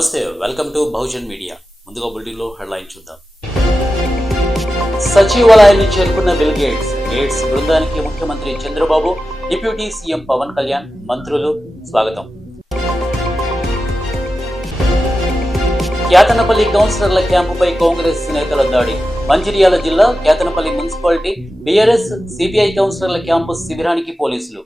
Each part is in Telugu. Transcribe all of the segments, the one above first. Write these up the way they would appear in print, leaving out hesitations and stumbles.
నమస్తే, వెల్కమ్ టు బహుజన్ మీడియా. ముందుగా బులెటిన్లో హెడ్లైన్ చూద్దాం. సచివాలయాన్ని చేరుకున్న బిల్ గేట్స్ బృందానికి ముఖ్యమంత్రి చంద్రబాబు, డిప్యూటీ సీఎం పవన్ కళ్యాణ్, మంత్రులు స్వాగతం. కేతనపల్లి కౌన్సిలర్ల క్యాంపుపై కాంగ్రెస్ నేతల దాడి. మంచిర్యాల జిల్లా కేతనపల్లి మున్సిపాలిటీ బీఆర్ఎస్ సిపిఐ కౌన్సిలర్ల క్యాంపు శిబిరానికి పోలీసులు.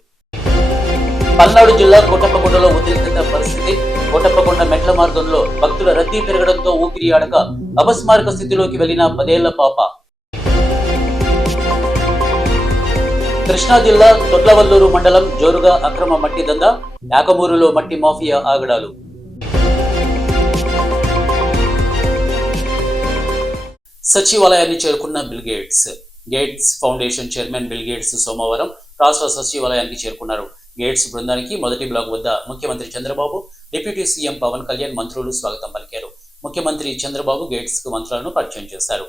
పల్నాడు జిల్లా కోటప్పకొండలో ఉద్రిక్తత పరిస్థితి. కోటప్పకొండ మెట్ల మార్గంలో భక్తుల రద్దీ పెరగడంతో ఊపిరి ఆడక అపస్మారక స్థితిలోకి వెళ్లిన 10 ఏళ్ల పాప. కృష్ణా జిల్లా తొట్లవల్లూరు మండలం జోరుగా అక్రమ మట్టి దందా. యాకమూరులో మట్టి మాఫియా ఆగడాలు. సచివాలయాన్ని చేరుకున్న bill gates foundation chairman bill gates సోమవారం రాష్ట్ర సచివాలయానికి చేరుకున్నారు. గేట్స్ బృందానికి మొదటి బ్లాక్ వద్ద ముఖ్యమంత్రి చంద్రబాబు, డిప్యూటీ సీఎం పవన్ కళ్యాణ్, మంత్రులు స్వాగతం పలికారు. ముఖ్యమంత్రి చంద్రబాబు గేట్స్ కు మంత్రులను పరిచయం చేశారు.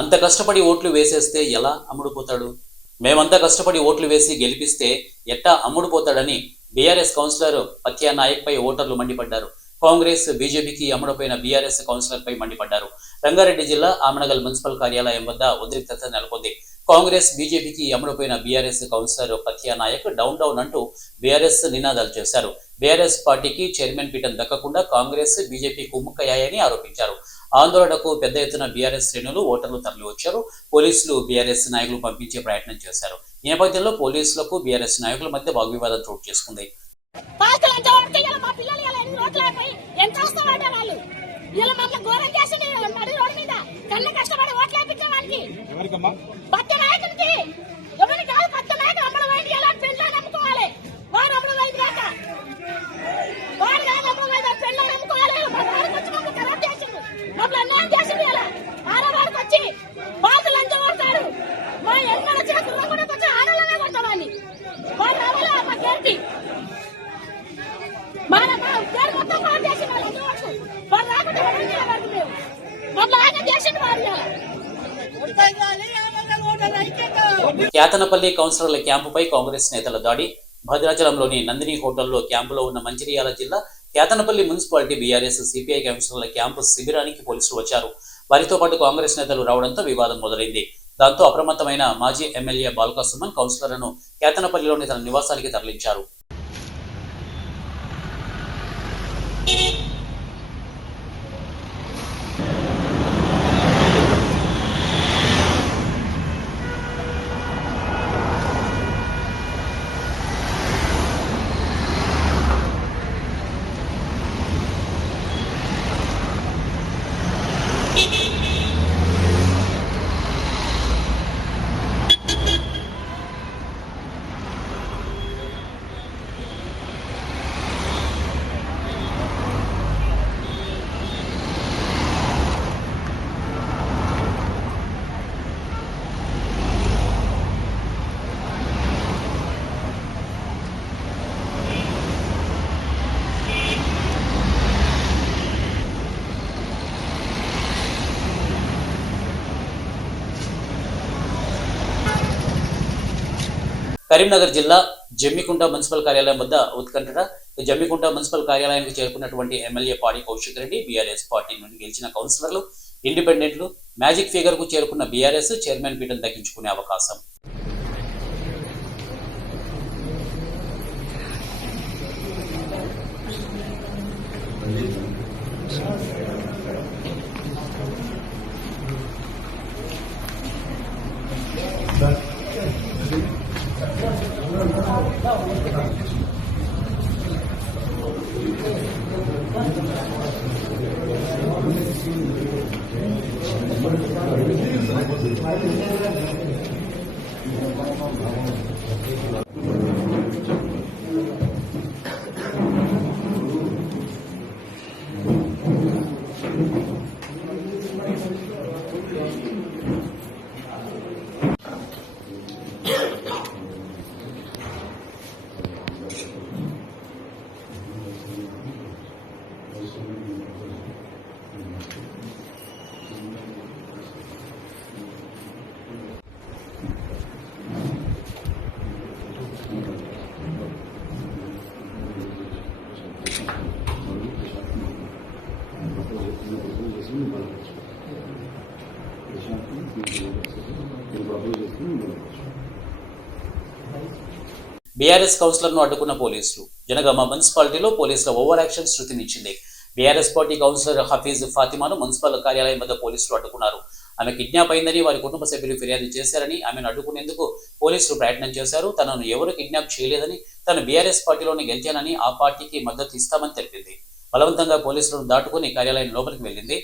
అంత కష్టపడి ఓట్లు వేసేస్తే ఎలా అమ్ముడుపోతాడు? మేమంతా కష్టపడి ఓట్లు వేసి గెలిపిస్తే ఎట్టా అమ్ముడుపోతాడని బీఆర్ఎస్ కౌన్సిలర్ పత్యా నాయక్ పై ఓటర్లు మండిపడ్డారు. కాంగ్రెస్ బీజేపీకి అమ్ముడుపోయిన బీఆర్ఎస్ కౌన్సిలర్ పై మండిపడ్డారు. రంగారెడ్డి జిల్లా ఆమనగల్ మున్సిపల్ కార్యాలయం వద్ద ఉద్రిక్తత నెలకొంది. కాంగ్రెస్ బీజేపీకి అమ్ముడుపోయిన బీఆర్ఎస్ కౌన్సిలర్ పత్యా నాయక్ డౌన్ అంటూ బీఆర్ఎస్ నినాదాలు చేశారు. బీఆర్ఎస్ పార్టీకి చైర్మన్ పీఠం దక్కకుండా కాంగ్రెస్ బీజేపీ కుమ్ముక్కయ్యాయని ఆరోపించారు. ఆందోళనకు పెద్ద ఎత్తున బీఆర్ఎస్ శ్రేణులు, ఓటర్లు తరలి వచ్చారు. పోలీసులు బీఆర్ఎస్ నాయకులు పంపించే ప్రయత్నం చేశారు. ఈ నేపథ్యంలో పోలీసులకు బీఆర్ఎస్ నాయకుల మధ్య వాగ్వివాదం చోటు చేసుకుంది. కేతనపల్లి కౌన్సిలర్ల క్యాంపుపై కాంగ్రెస్ నేతల దాడి. భద్రాచలంలోని నందిని హోటల్లో క్యాంపులో ఉన్న మంచిర్యాల జిల్లా కేతనపల్లి మున్సిపాలిటీ బీఆర్ఎస్ సిపిఐ కౌన్సిలర్ల క్యాంపు శిబిరానికి పోలీసులు వచ్చారు. వారితో పాటు కాంగ్రెస్ నేతలు రావడంతో వివాదం మొదలైంది. దాంతో అప్రమత్తమైన మాజీ ఎమ్మెల్యే బాల్కా సుమన్ కౌన్సిలర్లను కేతనపల్లిలోని తన నివాసానికి తరలించారు. కరీంనగర్ జిల్లా జమ్మికుంట మున్సిపల్ కార్యాలయం వద్ద ఉత్కంఠ. జమ్మికుంట మున్సిపల్ కార్యాలయానికి చేరుకున్నటువంటి ఎమ్మెల్యే పాడి కౌశిక్ రెడ్డి, బీఆర్ఎస్ పార్టీ నుండి గెలిచిన కౌన్సిలర్లు, ఇండిపెండెంట్లు, మ్యాజిక్ ఫిగర్ కు చేరుకున్న బీఆర్ఎస్ చైర్మన్ పీఠం దక్కించుకునే అవకాశం. బీఆర్ఎస్ కౌన్సిలర్ను అడ్డుకున్న పోలీసులు. జనగామ మున్సిపాలిటీలో పోలీసుల ఓవర్ యాక్షన్ శృతినిచ్చింది. బీఆర్ఎస్ పార్టీ కౌన్సిలర్ హఫీజ్ ఫాతిమాను మున్సిపల్ కార్యాలయం వద్ద పోలీసులు అడ్డుకున్నారు. ఆమె కిడ్నాప్ అయిందని వారి కుటుంబ సభ్యులు ఫిర్యాదు చేశారని, ఆమెను అడ్డుకునేందుకు పోలీసులు ప్రయత్నం చేశారు. తనను ఎవరు కిడ్నాప్ చేయలేదని, తను బీఆర్ఎస్ పార్టీలోనే గెలిచానని, ఆ పార్టీకి మద్దతు ఇస్తామని తెలిపింది. బలవంతంగా పోలీసులను దాటుకుని కార్యాలయం లోపలికి వెళ్ళింది.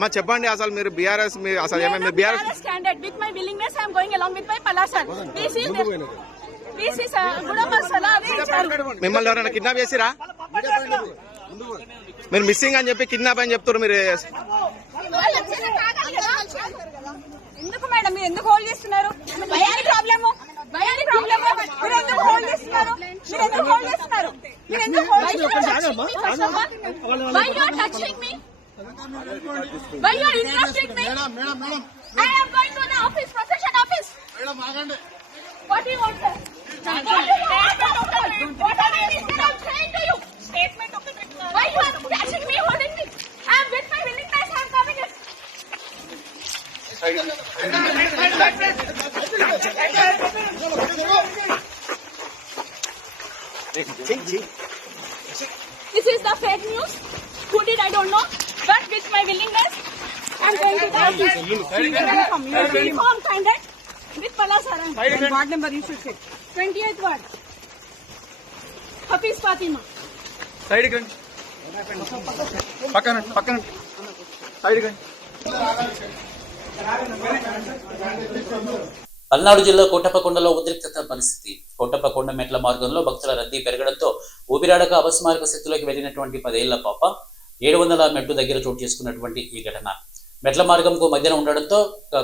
మా చెప్పండి అసలు మీరు బీఆర్ఎస్ అసలు ఏమైనా BRS standard with my willingness I am going along with my పలాసన్ పీసీ గుడమ సలాది మిమ్మల్ని ఎవరైనా కిడ్నాప్ చేసిరా? మీరు మిస్సింగ్ అని చెప్పి కిడ్నాప్ అని చెప్తారు. మీరు ఎందుకు మేడం మీరు ఎందుకు హోల్డ్ చేస్తున్నారు? భయానికి ప్రాబ్లము మీరు ఎందుకు హోల్డ్ చేస్తున్నారు? మీరు ఎందుకు హోల్డ్ చేస్తున్నారు? Why you are touching me? Why you are interested me? Madam. I am going to the office, profession office. Madam, agandi. What do you want, sir? What are you saying to you? Statement of the witness. Why you are touching me, holding me? I am with my willingness. I am coming in. This is the fake news. Who did I don't know. But with my willingness, I am going to the office. Uniform standard with Palasaran. Ward number you should say. 28th ward. Hafiz Fatima. Side కండి, పక్కన సైడ్ కండి. పల్నాడు జిల్లా కోటప్పకొండలో ఉద్రిక్తత పరిస్థితి. కోటప్పకొండ మెట్ల మార్గంలో భక్తుల రద్దీ పెరగడంతో ఊపిరాడక అపస్మారక స్థితిలోకి వెళ్లినటువంటి 10 ఏళ్ల పాప 700 మెట్టు దగ్గర చోటు చేసుకున్నటువంటి ఈ ఘటన మెట్ల మార్గంకు మధ్యన ఉండడంతో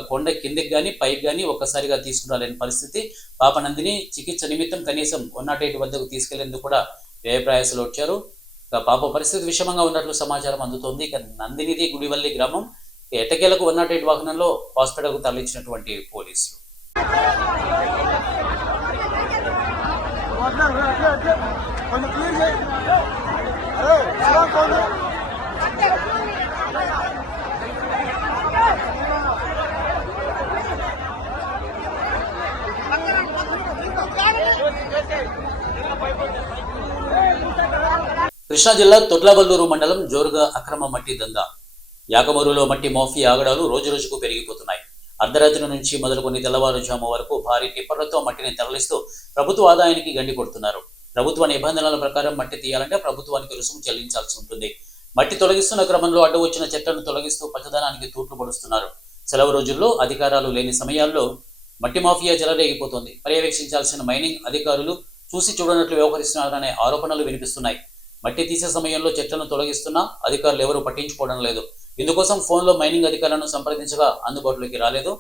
కొండ కిందికి గాని పైకి గాని ఒక్కసారిగా తీసుకురాలేని పరిస్థితి. పాప నందిని చికిత్స నిమిత్తం కనీసం 108 వద్దకు తీసుకెళ్లేందుకు కూడా వ్యయప్రయాసాలు వచ్చారు. పాప పరిస్థితి విషమంగా ఉన్నట్లు సమాచారం అందుతోంది. ఇక నందినిది గుడివల్లి గ్రామం. ఎట్టకేలకు 108 వాహనంలో హాస్పిటల్కు తరలించినటువంటి పోలీసులు. కృష్ణా జిల్లా తొట్లవల్లూరు మండలం జోరుగా అక్రమ మట్టి దందా. యాకమూరులో మట్టి మాఫియా ఆగడాలు రోజురోజుకు పెరిగిపోతున్నాయి. అర్ధరాత్రి నుంచి మొదలుకొని తెల్లవారుజాము వరకు భారీ టిప్పర్లతో మట్టిని తరలిస్తూ ప్రభుత్వ ఆదాయానికి గండి కొడుతున్నారు. ప్రభుత్వ నిబంధనల ప్రకారం మట్టి తీయాలంటే ప్రభుత్వానికి రుసుము చెల్లించాల్సి ఉంటుంది. మట్టి తొలగిస్తున్న క్రమంలో అడ్డు వచ్చిన చెట్లను తొలగిస్తూ పచ్చదనానికి తూట్లు పడుస్తున్నారు. సెలవు రోజుల్లో అధికారాలు లేని సమయాల్లో మట్టి మాఫియా చెలరేగిపోతోంది. పర్యవేక్షించాల్సిన మైనింగ్ అధికారులు చూసి చూడనట్లు వ్యవహరిస్తున్నారనే ఆరోపణలు వినిపిస్తున్నాయి. మట్టి తీసే సమయంలో చెట్లను తొలగిస్తున్నా అధికారులు ఎవరూ పట్టించుకోవడం లేదు. ఇందుకోసం ఫోన్లో మైనింగ్ అధికారులను సంప్రదించగా అందుబాటులోకి రాలేదు.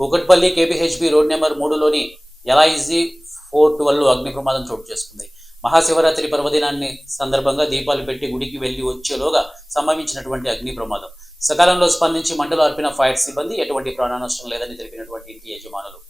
కూకట్పల్లి కేపీహెచ్బి రోడ్ నెంబర్ 3లోని ఎల్ఐజీ 412 అగ్ని ప్రమాదం చోటు చేసుకుంది. మహాశివరాత్రి పర్వదినాన్ని సందర్భంగా దీపాలు పెట్టి గుడికి వెళ్లి వచ్చేలోగా సంభవించినటువంటి అగ్ని ప్రమాదం. సకాలంలో స్పందించి మంటలు ఆర్పిన ఫైర్ సిబ్బంది ఎటువంటి ప్రాణ నష్టం లేదని తెలిపినటువంటి ఇంటి యజమానులు.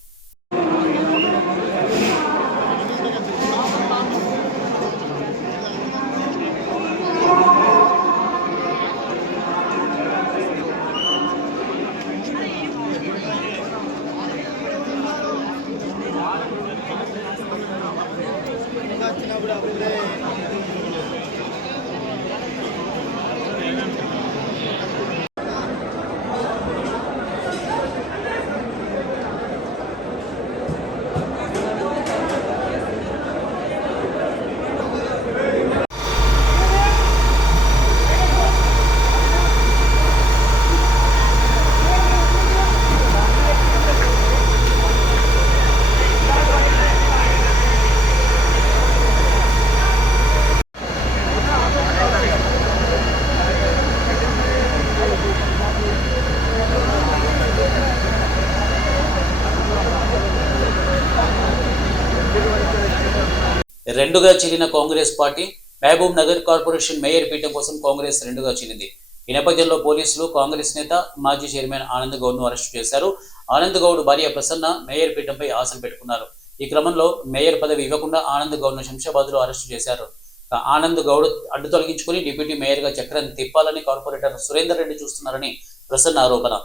రెండుగా చీలిన Congress party. Mahabubnagar corporation mayor పీఠం కోసం కాంగ్రెస్ రెండుగా చీలింది. ఈ నేపథ్యంలో పోలీసులు కాంగ్రెస్ నేత మాజీ చైర్మన్ ఆనంద్ గౌడ్ ను అరెస్టు చేశారు. ఆనంద్ గౌడ్ భార్య ప్రసన్న మేయర్ పీఠంపై ఆశలు పెట్టుకున్నారు. ఈ క్రమంలో మేయర్ పదవి ఇవ్వకుండా ఆనంద్ గౌడ్ ను శంషాబాద్ లో అరెస్టు చేశారు. ఆనంద్ గౌడ్ అడ్డు తొలగించుకుని డిప్యూటీ మేయర్ గా చక్రాన్ని తిప్పాలని కార్పొరేటర్ సురేందర్ రెడ్డి చూస్తున్నారని ప్రసన్న ఆరోపణ.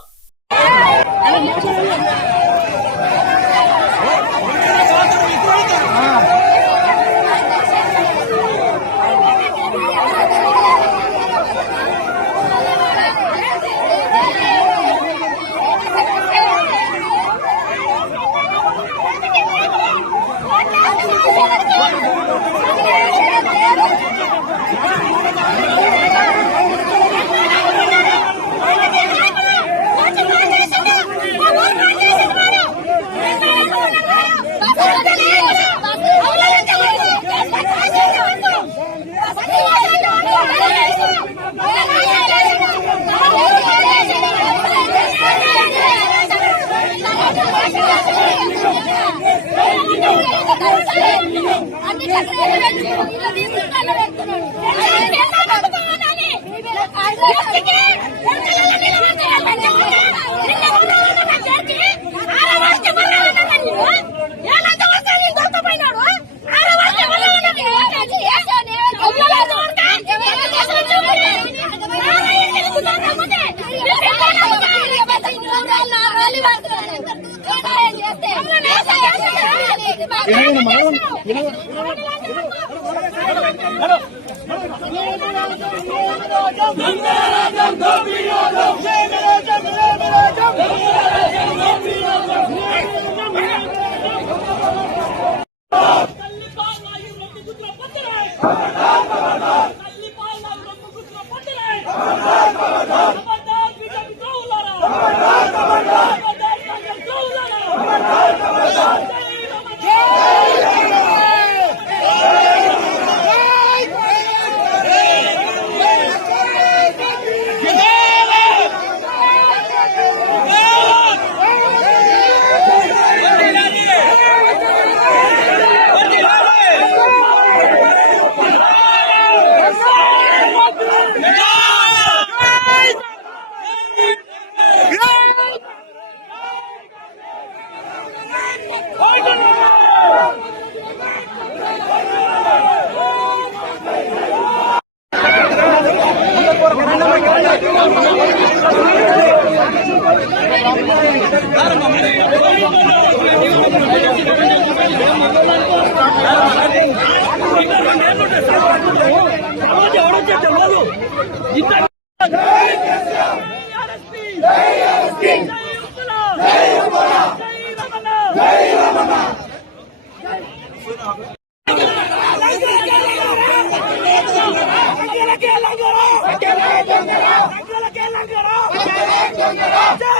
Jai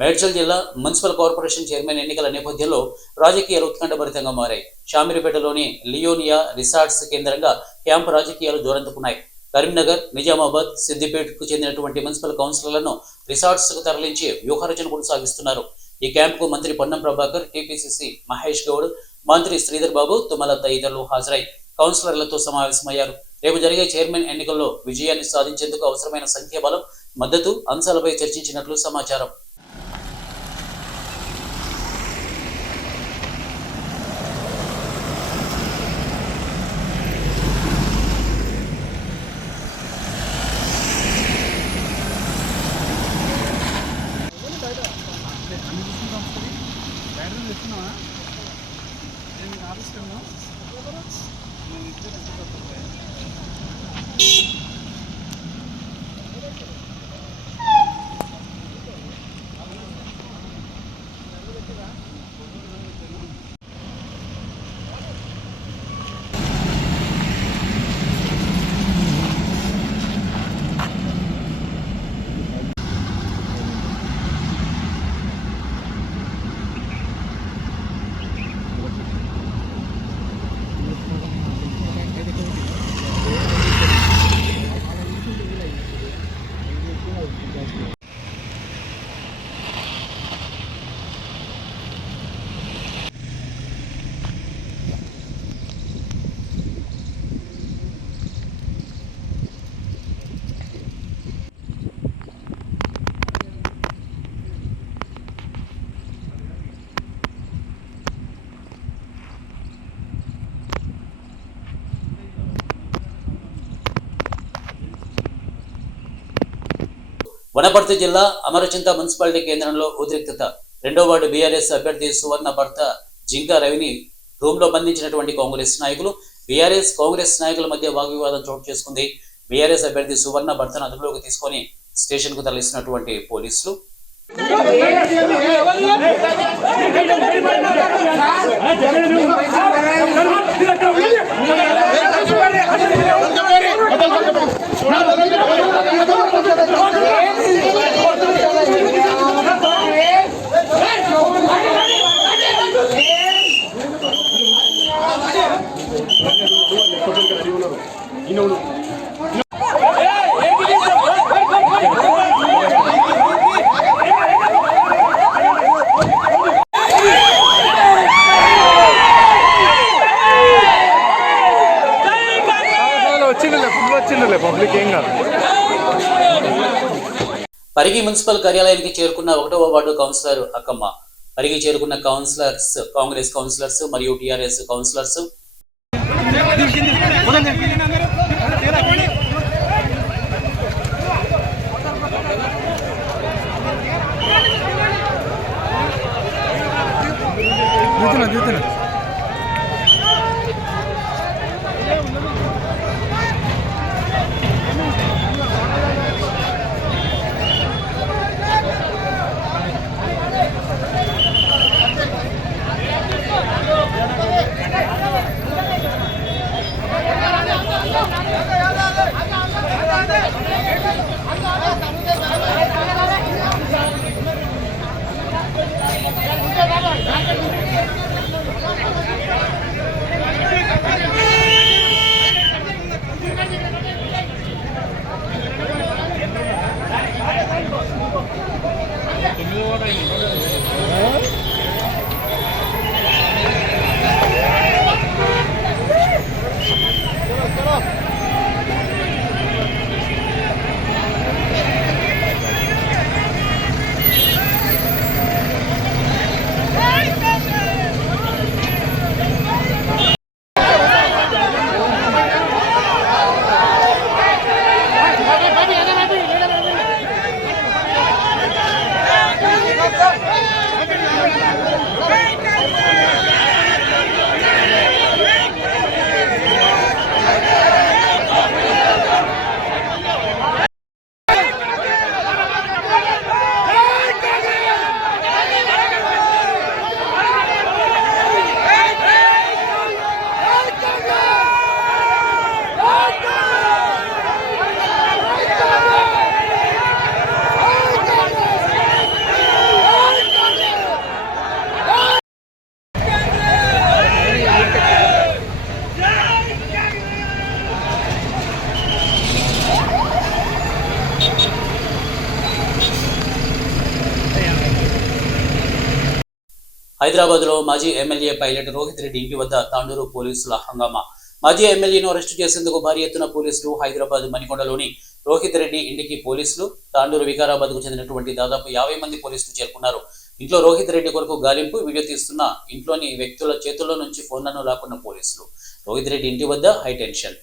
మేడ్చల్ జిల్లా మున్సిపల్ కార్పొరేషన్ చైర్మన్ ఎన్నికల నేపథ్యంలో రాజకీయాలు ఉత్కంఠభరితంగా మారాయి. షామీర్పేటలోని లియోనియా రిసార్ట్స్ కేంద్రంగా క్యాంపు రాజకీయాలు జోరందుకున్నాయి. కరీంనగర్, నిజామాబాద్, సిద్దిపేటకు చెందినటువంటి మున్సిపల్ కౌన్సిలర్లను రిసార్ట్స్ కు తరలించి వ్యూహరచన కొనసాగిస్తున్నారు. ఈ క్యాంపుకు మంత్రి పొన్నం ప్రభాకర్, టీపీసీసీ మహేష్ గౌడ్, మంత్రి శ్రీధర్ బాబు, తుమ్మల తదితరులు హాజరై కౌన్సిలర్లతో సమావేశమయ్యారు. రేపు జరిగే చైర్మన్ ఎన్నికల్లో విజయాన్ని సాధించేందుకు అవసరమైన సంఖ్యాబలం, మద్దతు అంశాలపై చర్చించినట్లు సమాచారం. వనపర్తి జిల్లా అమరచింత మున్సిపాలిటీ కేంద్రంలో ఉద్రిక్తత. 2వ వార్డు బీఆర్ఎస్ అభ్యర్థి సువర్ణ భర్త జింకా రవిని రూమ్ లో బంధించినటువంటి కాంగ్రెస్ నాయకులు. బీఆర్ఎస్ కాంగ్రెస్ నాయకుల మధ్య వాగ్వివాదం చోటు చేసుకుంది. బీఆర్ఎస్ అభ్యర్థి సువర్ణ భర్తను అదుపులోకి తీసుకొని స్టేషన్ కు తరలిస్తున్నటువంటి పోలీసులు పరిగి మున్సిపల్ కార్యాలయానికి చేరుకున్న 1వ వార్డు కౌన్సిలర్ అక్కమ్మ. పరిగి చేరుకున్న కౌన్సిలర్స్, కాంగ్రెస్ కౌన్సిలర్స్ మరియు టీఆర్ఎస్ కౌన్సిలర్స్ హైదరాబాద్ లో మాజీ ఎమ్మెల్యే పైలట్ రోహిత్ రెడ్డి ఇంటి వద్ద తాండూరు పోలీసుల హంగామా. మాజీ ఎమ్మెల్యేను అరెస్టు చేసేందుకు భారీ ఎత్తున పోలీసులు హైదరాబాద్ మణికొండలోని రోహిత్ రెడ్డి ఇంటికి పోలీసులు, తాండూరు వికారాబాద్ కు చెందినటువంటి దాదాపు 50 మంది పోలీసులు చేరుకున్నారు. ఇంట్లో రోహిత్ రెడ్డి కొరకు గాలింపు వీడియో తీస్తున్న ఇంట్లోని వ్యక్తుల చేతుల్లో నుంచి ఫోన్లను లాక్కున్న పోలీసులు. రోహిత్ రెడ్డి ఇంటి వద్ద హైటెన్షన్.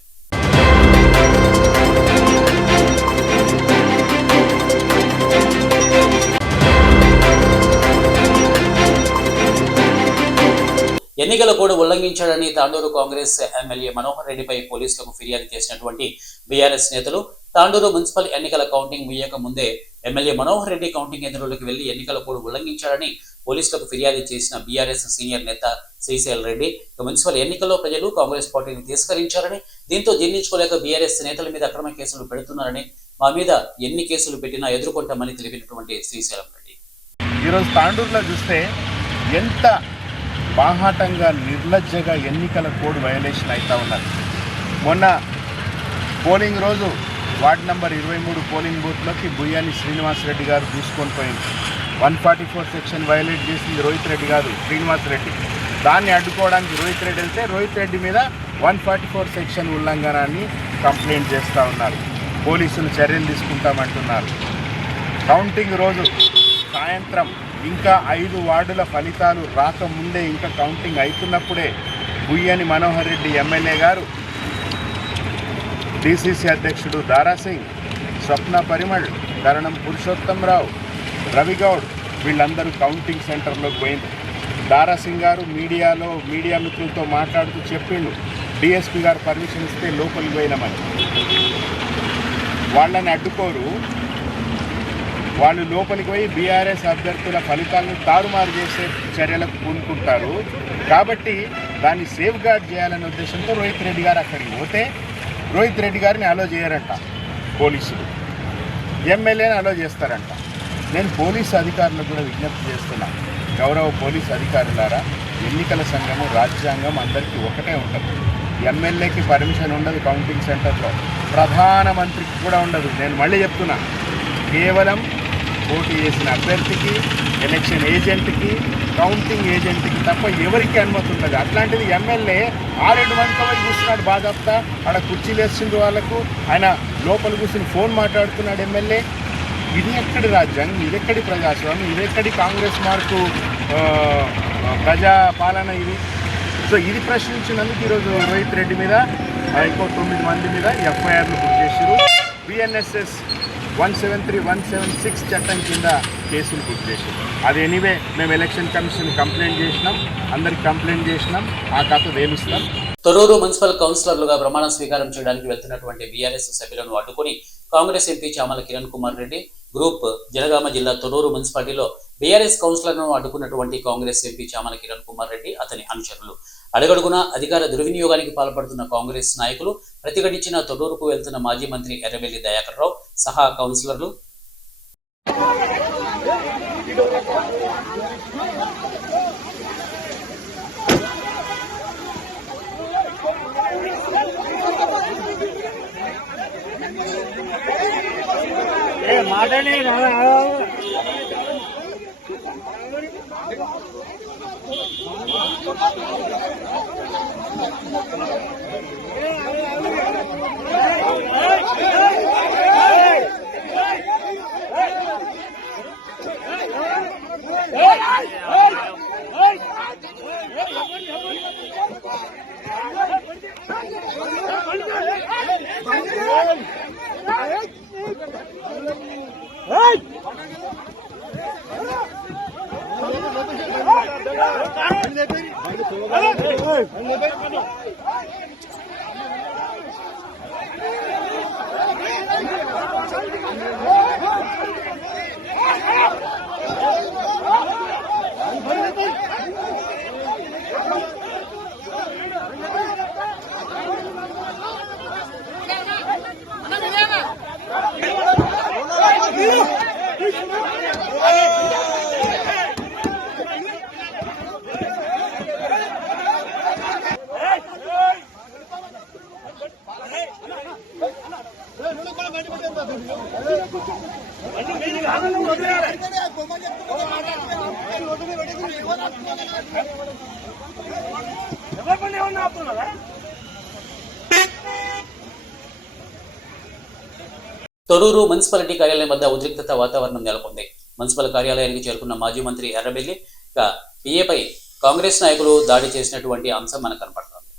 ఎన్నికల కోడ్ ఉల్లంఘించాడని తాండూరు కాంగ్రెస్ ఎమ్మెల్యే మనోహర్ రెడ్డిపై పోలీసులకు ఫిర్యాదు చేసినటువంటి బీఆర్ఎస్ నేతలు తాండూరు మున్సిపల్ ఎన్నికల కౌంటింగ్ ముగియక ముందే ఎమ్మెల్యే మనోహర్ రెడ్డి కౌంటింగ్ కేంద్రంలోకి వెళ్లి ఎన్నికల కోడ్ ఉల్లంఘించాడని పోలీసులకు ఫిర్యాదు చేసిన బీఆర్ఎస్ సీనియర్ నేత శ్రీశైల్ రెడ్డి మున్సిపల్ ఎన్నికల్లో ప్రజలు కాంగ్రెస్ పార్టీని తిరస్కరించారని, దీంతో జీర్ణించుకోలేక బీఆర్ఎస్ నేతల మీద అక్రమ కేసులు పెడుతున్నారని, మా మీద ఎన్ని కేసులు పెట్టినా ఎదుర్కొంటామని తెలిపినటువంటి శ్రీశైలం రెడ్డి ఈరోజు తాండూరులో చూస్తే ఎంత బాహాటంగా నిర్లజ్జగా ఎన్నికల కోడ్ వయలేషన్ అవుతూ ఉన్నారు. మొన్న పోలింగ్ రోజు వార్డు నంబర్ 23 పోలింగ్ బూత్లోకి బుయ్యాని శ్రీనివాసరెడ్డి గారు తీసుకొని పోయింది. 144 సెక్షన్ వయలేట్ చేసింది రోహిత్ రెడ్డి కాదు, శ్రీనివాసరెడ్డి. దాన్ని అడ్డుకోవడానికి రోహిత్ రెడ్డి వెళ్తే రోహిత్ రెడ్డి మీద 144 సెక్షన్ ఉల్లంఘనాన్ని కంప్లైంట్ చేస్తూ ఉన్నారు. పోలీసులు చర్యలు తీసుకుంటామంటున్నారు. కౌంటింగ్ రోజు సాయంత్రం ఇంకా 5 వార్డుల ఫలితాలు రాకముందే, ఇంకా కౌంటింగ్ అవుతున్నప్పుడే బుయ్యని మనోహర్ రెడ్డి ఎమ్మెల్యే గారు, డిసిసి అధ్యక్షుడు దారాసింగ్, స్వప్న పరిమళ్, కరణం పురుషోత్తంరావు, రవిగౌడ్ వీళ్ళందరూ కౌంటింగ్ సెంటర్లోకి పోయింది. దారాసింగ్ గారు మీడియా మిత్రులతో మాట్లాడుతూ చెప్పిండు, డిఎస్పీ గారు పర్మిషన్ ఇస్తే లోపలికి పోయినామని. వాళ్ళని అడ్డుకోరు, వాళ్ళు లోపలికి పోయి బీఆర్ఎస్ అభ్యర్థుల ఫలితాలను తారుమారు చేసే చర్యలకు పూనుకుంటారు. కాబట్టి దాన్ని సేఫ్ గార్డ్ చేయాలనే ఉద్దేశంతో రోహిత్ రెడ్డి గారు అక్కడికి పోతే రోహిత్ రెడ్డి గారిని అలో చేయరంట పోలీసులు, ఎమ్మెల్యేని అలో చేస్తారంట. నేను పోలీసు అధికారులకు కూడా విజ్ఞప్తి చేస్తున్నా, గౌరవ పోలీసు అధికారులారా, ఎన్నికల సంఘము రాజ్యాంగం అందరికీ ఒకటే ఉంటుంది. ఎమ్మెల్యేకి పర్మిషన్ ఉండదు కౌంటింగ్ సెంటర్లో, ప్రధానమంత్రికి కూడా ఉండదు. నేను మళ్ళీ చెప్తున్నా, కేవలం పోటీ చేసిన అభ్యర్థికి, ఎలక్షన్ ఏజెంట్కి, కౌంటింగ్ ఏజెంట్కి తప్ప ఎవరికి అనుమతి ఉంటుంది. అట్లాంటిది ఎమ్మెల్యే 6-7 మంది కూర్చున్నాడు బాధప్తా, ఆడ కుర్చీలు వేస్తుండ్రు వాళ్ళకు, ఆయన లోపల కూర్చుని ఫోన్ మాట్లాడుతున్నాడు ఎమ్మెల్యే. ఇది ఎక్కడి రాజ్యాంగం, ఇది ఎక్కడి ప్రజాస్వామ్యం, ఇది ఎక్కడి కాంగ్రెస్ మార్కు ప్రజాపాలన ఇది? సో ఇది ప్రశ్నించినందుకు ఈరోజు రోహిత్ రెడ్డి మీద ఇంకో 9 మంది మీద ఎఫ్ఐఆర్లు బుక్ చేశారు. బిఎన్ఎస్ఎస్ 173, 176 చట్టం కింద కేసులు బుక్ చేశారు. అది ఎనీవే మేము ఎలక్షన్ కమిషన్ కంప్లైంట్ చేసినాం, అందరికి కంప్లైంట్ చేసినాం, ఆ కథ తేలుస్తాం. తొర్రూరు మున్సిపల్ కౌన్సిలర్లుగా ప్రమాణ స్వీకారం చేయడానికి వెళ్తున్నటువంటి బీఆర్ఎస్ సభ్యులను అడ్డుకుని కాంగ్రెస్ ఎంపీ చామల కిరణ్ కుమార్ రెడ్డి గ్రూప్ జనగామ జిల్లా తొర్రూరు మున్సిపాలిటీలో బీఆర్ఎస్ కౌన్సిలర్లను అడ్డుకున్నటువంటి కాంగ్రెస్ ఎంపీ చామల కిరణ్ కుమార్ రెడ్డి అతని అనుచరులు అడుగడుగునా అధికార దుర్వినియోగానికి పాల్పడుతున్న కాంగ్రెస్ నాయకులు, ప్రతిఘటించిన తొర్రూరుకు వెళ్తున్న మాజీ మంత్రి ఎర్రబెల్లి దయాకర్ రావు సహా కౌన్సిలర్లు తొర్రూరు మున్సిపాలిటీ కార్యాలయం వద్ద ఉద్రిక్తత వాతావరణం నెలకొంది. మున్సిపల్ కార్యాలయానికి చేరుకున్న మాజీ మంత్రి ఎర్రబెల్లి పిఏపై కాంగ్రెస్ నాయకులు దాడి చేసినటువంటి అంశం మనకు కనపడుతోంది.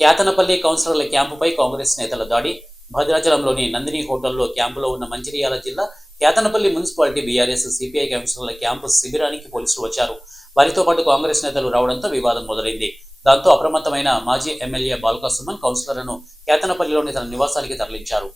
యాతనపల్లి కౌన్సిలర్ల క్యాంపుపై కాంగ్రెస్ నేతల దాడి. భద్రాచలంలోని నందిని హోటల్లో క్యాంపులో ఉన్న మంచిర్యాల జిల్లా యాతనపల్లి మున్సిపాలిటీ బీఆర్ఎస్ సిపిఐ కౌన్సిలర్ల క్యాంపు శిబిరానికి పోలీసులు వచ్చారు. వారితో పాటు కాంగ్రెస్ నేతలు రావడంతో వివాదం మొదలైంది. దాంతో అప్రమత్తమైన మాజీ ఎమ్మెల్యే బాల్కా సుమన్ కౌన్సిలర్లను యాతనపల్లిలోని తన నివాసానికి తరలించారు.